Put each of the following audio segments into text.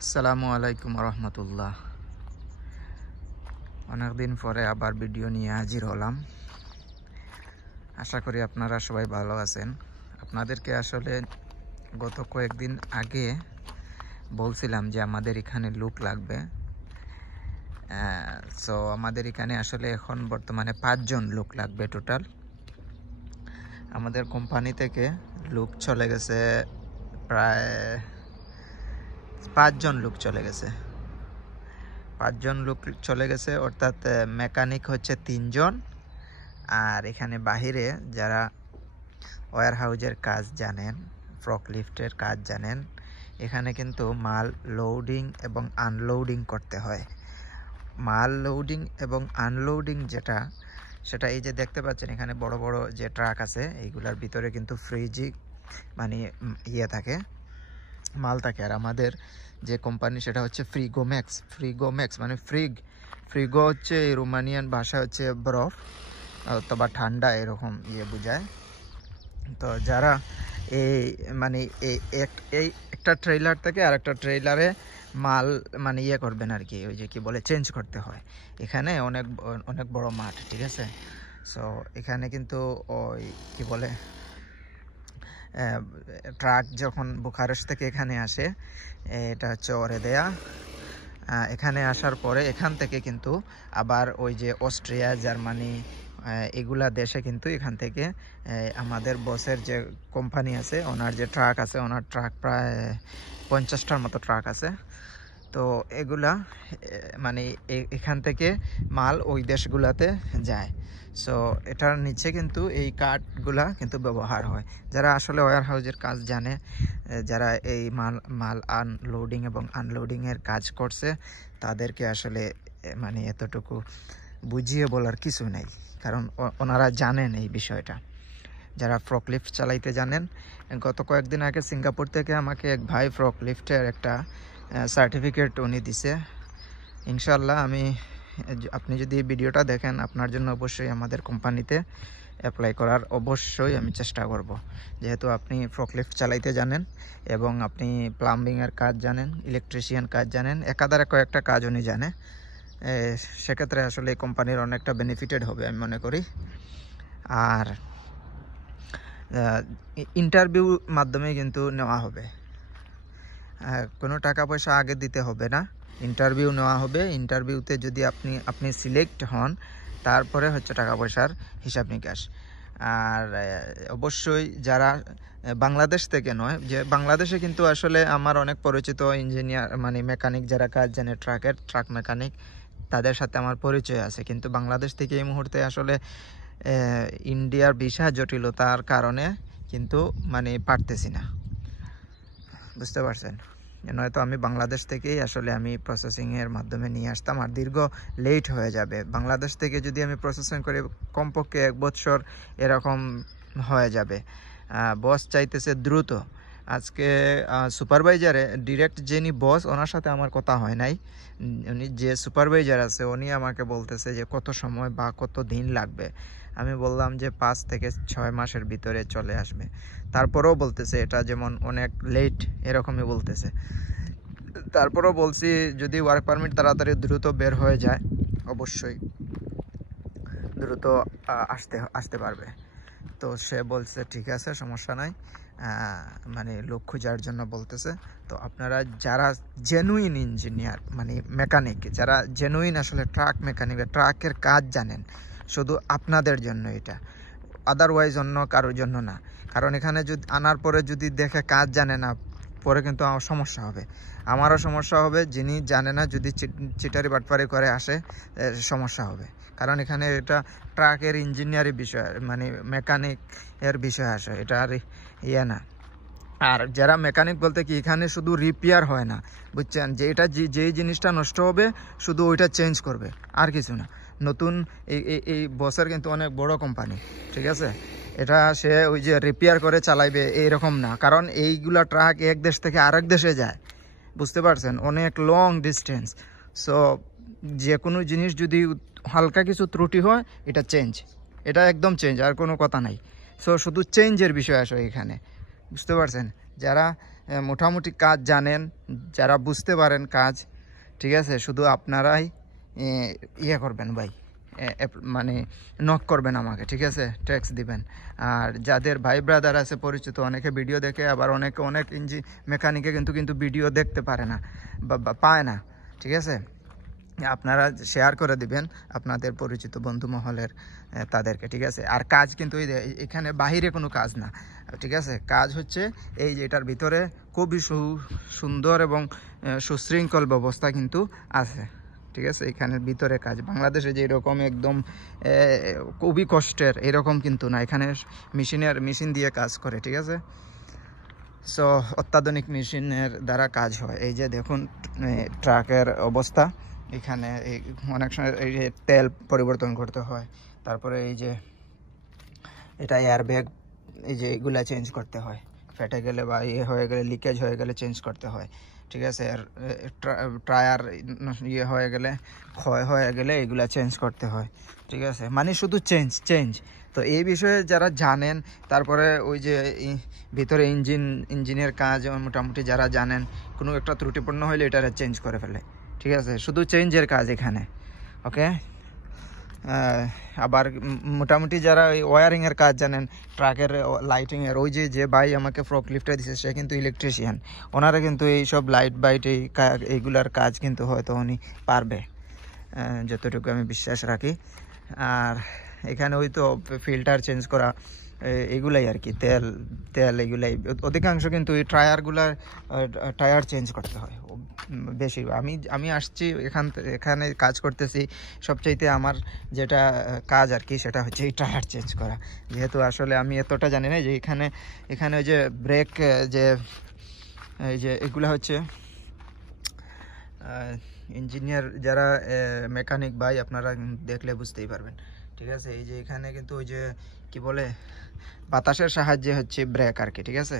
আসসালামু আলাইকুম রহমতুল্লাহ। অনেকদিন পরে আবার ভিডিও নিয়ে হাজির হলাম। আশা করি আপনারা সবাই ভালো আছেন। আপনাদেরকে আসলে গত কয়েকদিন আগে বলছিলাম যে আমাদের এখানে লোক লাগবে। সো আমাদের এখানে আসলে এখন বর্তমানে 5 জন লোক লাগবে টোটাল। আমাদের কোম্পানি থেকে লোক চলে গেছে, প্রায় 5 জন লোক চলে গেছে। 5 জন লোক চলে গেছে, অর্থাৎ মেকানিক হচ্ছে 3 জন, আর এখানে বাহিরে যারা ওয়্যার হাউজের কাজ জানেন, ফ্রকলিফটের কাজ জানেন, এখানে কিন্তু মাল লোডিং এবং আনলোডিং করতে হয়। মাল লোডিং এবং আনলোডিং সেটা এই যে দেখতে পাচ্ছেন এখানে বড় বড় যে ট্রাক আছে, এইগুলার ভিতরে কিন্তু ফ্রিজি মানে থাকে, মাল থাকে। আর আমাদের যে কোম্পানি সেটা হচ্ছে ফ্রিগোম্যাক্স মানে ফ্রিগো হচ্ছে রোমানিয়ান ভাষা হচ্ছে বরফ অথবা ঠান্ডা, এরকম বোঝায়। তো যারা এই মানে এই একটা ট্রেইলার থেকে আর একটা ট্রেইলারে মাল মানে করবেন আর কি, ওই যে কি বলে চেঞ্জ করতে হয়। এখানে অনেক অনেক বড় মাঠ, ঠিক আছে। সো এখানে কিন্তু ওই কি বলে ট্রাক যখন বুখারেস্ট থেকে এখানে আসে, এটা হচ্ছে ওরেদেয়া, এখানে আসার পরে এখান থেকে কিন্তু আবার ওই যে অস্ট্রিয়া, জার্মানি, এগুলা দেশে কিন্তু এখান থেকে আমাদের বসের যে কোম্পানি আছে, ওনার যে ট্রাক আছে, ওনার ট্রাক প্রায় 50টার মতো ট্রাক আছে। তো এগুলা মানে এখান থেকে মাল ওই দেশগুলাতে যায়। সো এটার নিচে কিন্তু এই কার্ডগুলা কিন্তু ব্যবহার হয়। যারা আসলে ওয়্যার হাউজের কাজ জানে, যারা এই মাল আনলোডিং এবং আনলোডিংয়ের কাজ করছে, তাদেরকে আসলে মানে এতটুকু বুঝিয়ে বলার কিছু নেই, কারণ ওনারা জানেন এই বিষয়টা। যারা ফ্রকলিফট চালাইতে জানেন, গত কয়েকদিন আগে সিঙ্গাপুর থেকে আমাকে এক ভাই ফ্রকলিফটের একটা সার্টিফিকেট উনি দিছে। ইনশাল্লাহ আপনি যদি এই ভিডিওটা দেখেন, আপনার জন্য অবশ্যই আমাদের কোম্পানিতে অ্যাপ্লাই করার অবশ্যই আমি চেষ্টা করব, যেহেতু আপনি ফ্রকলিফট চালাইতে জানেন এবং আপনি প্লাম্বিংয়ের কাজ জানেন, ইলেকট্রিশিয়ান কাজ জানেন, একাধারে কয়েকটা কাজ উনি জানে। সেক্ষেত্রে আসলে এই কোম্পানির অনেকটা বেনিফিটেড হবে আমি মনে করি। আর ইন্টারভিউ মাধ্যমে কিন্তু নেওয়া হবে, কোনো টাকা পয়সা আগে দিতে হবে না, ইন্টারভিউ নেওয়া হবে। ইন্টারভিউতে যদি আপনি সিলেক্ট হন, তারপরে হচ্ছে টাকা পয়সার হিসাব নিকাশ। আর অবশ্যই যারা বাংলাদেশ থেকে নয়, যে বাংলাদেশে কিন্তু আসলে আমার অনেক পরিচিত ইঞ্জিনিয়ার মানে মেকানিক যারা কাজ জানে, ট্রাক মেকানিক, তাদের সাথে আমার পরিচয় আছে। কিন্তু বাংলাদেশ থেকে এই মুহূর্তে আসলে ইন্ডিয়ার ভিসা জটিলতার কারণে কিন্তু মানে পারতেছি না, বুঝতে পারছেন। নয়তো আমি বাংলাদেশ থেকেই আসলে আমি প্রসেসিংয়ের মাধ্যমে নিয়ে আসতাম, আর দীর্ঘ লেট হয়ে যাবে। বাংলাদেশ থেকে যদি আমি প্রসেসিং করি কমপক্ষে 1 বছর এরকম হয়ে যাবে। বস চাইতেছে দ্রুত। আজকে সুপারভাইজারে ডিরেক্ট যিনি বস, ওনার সাথে আমার কথা হয় নাই। উনি যে সুপারভাইজার আছে, উনি আমাকে বলতেছে যে কত সময় বা কত দিন লাগবে। আমি বললাম যে 5 থেকে 6 মাসের ভিতরে চলে আসবে। তারপরেও বলতেছে এটা যেমন অনেক লেট, এরকমই বলতেছে। তারপরেও বলছি যদি ওয়ার্ক পারমিট তাড়াতাড়ি দ্রুত বের হয়ে যায়, অবশ্যই দ্রুত আসতে পারবে। তো সে বলছে ঠিক আছে, সমস্যা নাই, মানে লোক খোঁজার জন্য বলতেছে। তো আপনারা যারা জেনুইন ইঞ্জিনিয়ার মানে মেকানিক, যারা জেনুইন আসলে ট্রাক মেকানিক, ট্রাকের কাজ জানেন, শুধু আপনাদের জন্য এটা, আদারওয়াইজ অন্য কারোর জন্য না। কারণ এখানে যদি আনার পরে যদি দেখে কাজ জানে না, পরে কিন্তু আমার সমস্যা হবে, আমারও সমস্যা হবে। যিনি জানে না যদি চিটারি বাটপারি করে আসে, সমস্যা হবে। কারণ এখানে এটা ট্রাকের ইঞ্জিনিয়ারিং বিষয় মানে মেকানিক এর বিষয় আসে, এটা আর না। আর যারা মেকানিক বলতে কি, এখানে শুধু রিপেয়ার হয় না, বুঝছেন, যে এটা যেই জিনিসটা নষ্ট হবে শুধু ওইটা চেঞ্জ করবে, আর কিছু না। নতুন এই বসের কিন্তু অনেক বড় কোম্পানি, ঠিক আছে। এটা সে ওই যে রিপেয়ার করে চালাইবে এইরকম না, কারণ এইগুলা ট্রাক এক দেশ থেকে আরেক দেশে যায়, বুঝতে পারছেন, অনেক লং ডিস্টেন্স। সো যে কোনো জিনিস যদি হালকা কিছু ত্রুটি হয়, এটা একদম চেঞ্জ, আর কোনো কথা নাই। সো শুধু চেঞ্জের বিষয় আসে এখানে, বুঝতে পারছেন। যারা মোটামুটি কাজ জানেন, যারা বুঝতে পারেন কাজ, ঠিক আছে, শুধু আপনারাই ইয়ে করবেন ভাই, মানে নক করবেন আমাকে, ঠিক আছে, ট্যাক্স দিবেন। আর যাদের ভাই ব্রাদার আছে পরিচিত, অনেকে ভিডিও দেখে, আবার অনেক মেকানিকে কিন্তু ভিডিও দেখতে পারে না বা পায় না, ঠিক আছে, আপনারা শেয়ার করে দিবেন আপনাদের পরিচিত বন্ধু মহলের তাদেরকে, ঠিক আছে। আর কাজ কিন্তু এখানে বাহিরে কোনো কাজ না, ঠিক আছে, কাজ হচ্ছে এই যে এটার ভিতরে খুবই সুন্দর এবং সুশৃঙ্খল ব্যবস্থা কিন্তু আছে, ঠিক আছে। এখানের ভিতরে কাজ বাংলাদেশে যে এরকম একদম খুবই কষ্টের এরকম কিন্তু না, এখানে মেশিন দিয়ে কাজ করে, ঠিক আছে। সো অত্যাধুনিক মেশিনের দ্বারা কাজ হয়। এই যে দেখুন ট্রাকের অবস্থা, এখানে অনেক সময় এই যে তেল পরিবর্তন করতে হয়, তারপরে এই যে এটা এয়ারব্যাগ, এই যে এগুলা চেঞ্জ করতে হয়, ফেটে গেলে বা ইয়ে হয়ে গেলে, লিকেজ হয়ে গেলে চেঞ্জ করতে হয়, ঠিক আছে। আর টায়ার ইয়ে হয়ে গেলে, ক্ষয় হয়ে গেলে এগুলা চেঞ্জ করতে হয়, ঠিক আছে, মানে শুধু চেঞ্জ। তো এই বিষয়ে যারা জানেন, তারপরে ওই যে ভিতরে ইঞ্জিনের কাজ মোটামুটি যারা জানেন, কোনো একটা ত্রুটিপূর্ণ হলে এটা চেঞ্জ করে ফেলে, ঠিক আছে, শুধু চেঞ্জের কাজ এখানে, ওকে। আবার মোটামুটি যারা ওই ওয়ারিংয়ের কাজ জানেন, ট্রাকের লাইটিংয়ের, ওই যে ভাই আমাকে ফ্রকলিফটে দিচ্ছে সে কিন্তু ইলেকট্রিশিয়ান, ওনারা কিন্তু এইসব লাইট এইগুলার কাজ কিন্তু হয়তো উনি পারবে, যতটুকু আমি বিশ্বাস রাখি। আর এখানে ওই তো ফিল্টার চেঞ্জ করা, এগুলাই আর কি, তেল এগুলাই অধিকাংশ, কিন্তু এই টায়ার চেঞ্জ করতে হয় বেশি। আমি আসছি এখানে কাজ করতেছি, সবচাইতে আমার যেটা কাজ আর কি সেটা হচ্ছে এই টায়ার চেঞ্জ করা, যেহেতু আসলে আমি এতটা জানি না যে এখানে ওই যে ব্রেক, যে এই যে এগুলা হচ্ছে ইঞ্জিনিয়ার যারা মেকানিক ভাই, আপনারা দেখলে বুঝতেই পারবেন, ঠিক আছে। এই যে এখানে কিন্তু ওই যে কি বলে, বাতাসের সাহায্যে হচ্ছে ব্রেক আর কি, ঠিক আছে।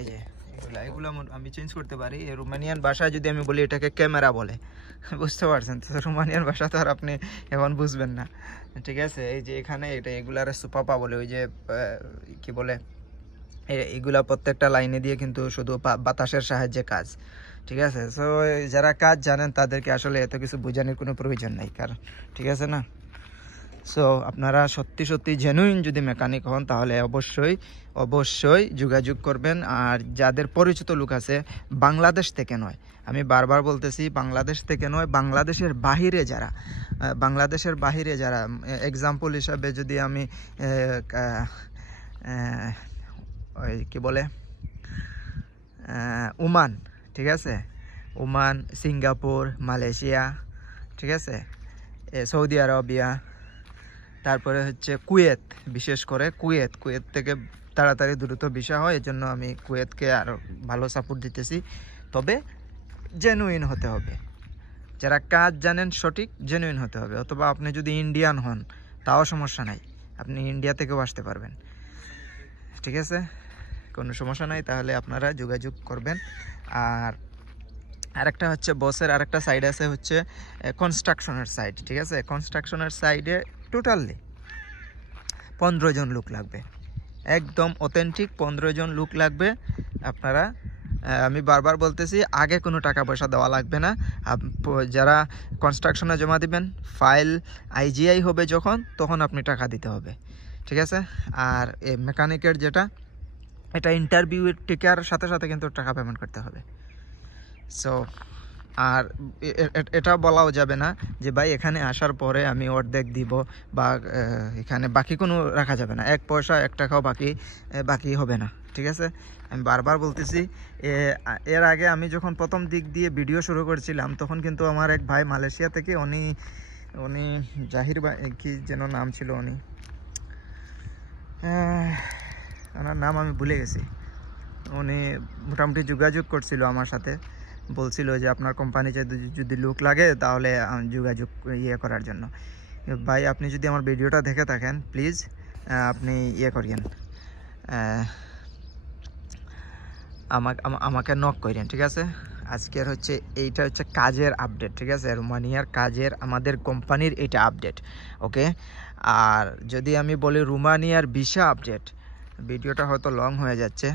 এই যে এগুলো আমি চেঞ্জ করতে পারি। রোমানিয়ান ভাষায় যদি আমি বলি এটাকে ক্যামেরা বলে, বুঝতে পারছেন তো, রোমানিয়ান ভাষা তো আর আপনি এখন বুঝবেন না, ঠিক আছে। এই যে এখানে এগুলার সুপাপা বলে, ওই যে কি বলে, এগুলা প্রত্যেকটা লাইনে দিয়ে কিন্তু শুধু বাতাসের সাহায্যে কাজ, ঠিক আছে। সো যারা কাজ জানেন তাদেরকে আসলে এত কিছু বোঝানোর কোনো প্রয়োজন নেই, কারণ ঠিক আছে না। সো আপনারা সত্যি জেনুইন যদি মেকানিক হন তাহলে অবশ্যই যোগাযোগ করবেন। আর যাদের পরিচিত লোক আছে, বাংলাদেশ থেকে নয়, আমি বারবার বলতেছি, বাংলাদেশ থেকে নয়, বাংলাদেশের বাহিরে যারা এক্সাম্পল হিসাবে যদি আমি ওই কি বলে ওমান, ঠিক আছে, ওমান, সিঙ্গাপুর, মালয়েশিয়া, ঠিক আছে, সৌদি আরবিয়া, তারপরে হচ্ছে কুয়েত, বিশেষ করে কুয়েত থেকে তাড়াতাড়ি দ্রুত ভিসা হয়, এজন্য আমি কুয়েতকে আরও ভালো সাপোর্ট দিতেছি। তবে জেনুইন হতে হবে, যারা কাজ জানেন সঠিক জেনুইন হতে হবে। অথবা আপনি যদি ইন্ডিয়ান হন তাও সমস্যা নাই, আপনি ইন্ডিয়া থেকেও আসতে পারবেন, ঠিক আছে, কোনো সমস্যা নাই। তাহলে আপনারা যোগাযোগ করবেন। আর আরেকটা হচ্ছে বসের আরেকটা সাইড আছে, হচ্ছে কনস্ট্রাকশনের সাইড, ঠিক আছে। কনস্ট্রাকশনের সাইডে টোটালি 15 জন লোক লাগবে, একদম অথেন্টিক 15 জন লোক লাগবে। আপনারা, আমি বারবার বলতেছি, আগে কোনো টাকা পয়সা দেওয়া লাগবে না। যারা কনস্ট্রাকশনে জমা দিবেন, ফাইল IGI হবে তখন আপনি টাকা দিতে হবে, ঠিক আছে। আর মেকানিকের যেটা, এটা ইন্টারভিউ টিকার সাথে সাথে কিন্তু টাকা পেমেন্ট করতে হবে। সো আর এটা বলাও যাবে না যে ভাই এখানে আসার পরে আমি অর্ধেক দিব, বা এখানে বাকি কোনো রাখা যাবে না, 1 পয়সা 1 টাকাও বাকি হবে না, ঠিক আছে। আমি বারবার বলতেছি, এর আগে আমি যখন প্রথম দিক দিয়ে ভিডিও শুরু করেছিলাম, তখন কিন্তু আমার এক ভাই মালয়েশিয়া থেকে, উনি জাহির ভাই কি যেন নাম ছিল, ওনার নাম আমি ভুলে গেছি, উনি মোটামুটি যোগাযোগ করছিল আমার সাথে, বলছিল যে আপনার কোম্পানিতে যদি লোক লাগে তাহলে যোগাযোগ করার জন্য। ভাই আপনি যদি আমার ভিডিওটা দেখে থাকেন, প্লিজ আপনি করিয়েন, আমাকে নক করেন, ঠিক আছে। আজকের হচ্ছে এইটা হচ্ছে কাজের আপডেট, ঠিক আছে, রোমানিয়ার কাজের, আমাদের কোম্পানির এইটা আপডেট, ওকে। আর যদি আমি বলি রোমানিয়ার ভিসা আপডেট, ভিডিওটা হয়তো লং হয়ে যাচ্ছে,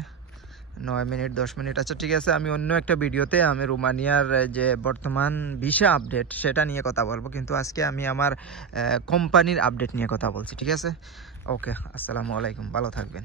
9 মিনিট 10 মিনিট। আচ্ছা ঠিক আছে, আমি অন্য একটা ভিডিওতে আমি রোমানিয়ার যে বর্তমান ভিসা আপডেট সেটা নিয়ে কথা বলবো, কিন্তু আজকে আমি আমার কোম্পানির আপডেট নিয়ে কথা বলছি, ঠিক আছে? ওকে, আসসালামু আলাইকুম, ভালো থাকবেন।